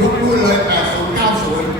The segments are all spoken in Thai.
ยุครุ่นเลย 80 90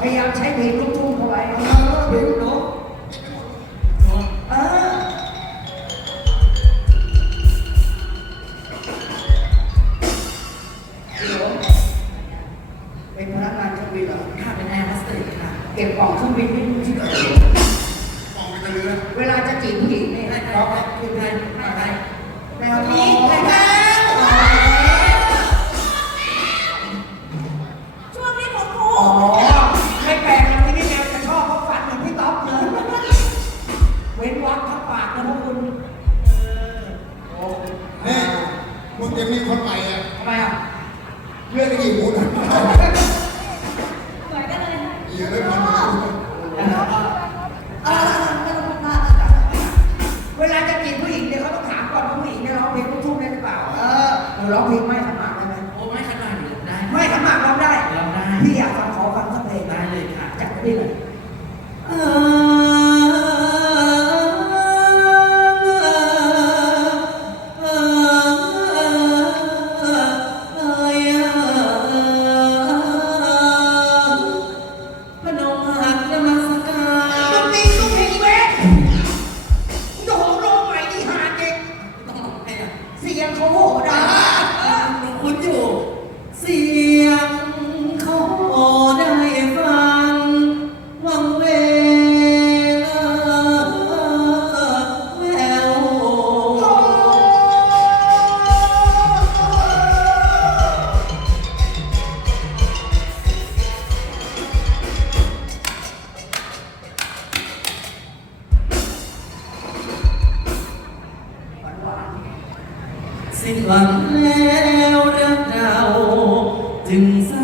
พยายามใช้เพลงลูกทุ่งเข้าไว้เออเเนาะเดี๋ยวเป็นพนักงานเครื่องบินเหรอข้าเป็นแอร์มาสเตอร์ค่ะ เก็บของเครื่องบินไม่รู้ที่ไหนมองไปทาเรือเวลาจะจีบผู้หญิงเนี่ยให้ร้องให้คุณแม่ไปไปไปเอาข มูสวยไปเลยเยอะเลยมันอ่าไม่ต้องพูนะจ๊ะเวลาจะกินผู้หญิงเนี่ยเขาต้องถามก่อนว่าผู้หญิงเนี่ยร้องเพลงลูกทุ่งได้หรือเปล่า เออหร้องเพลงไหม หวังแล้วรักเราจึงส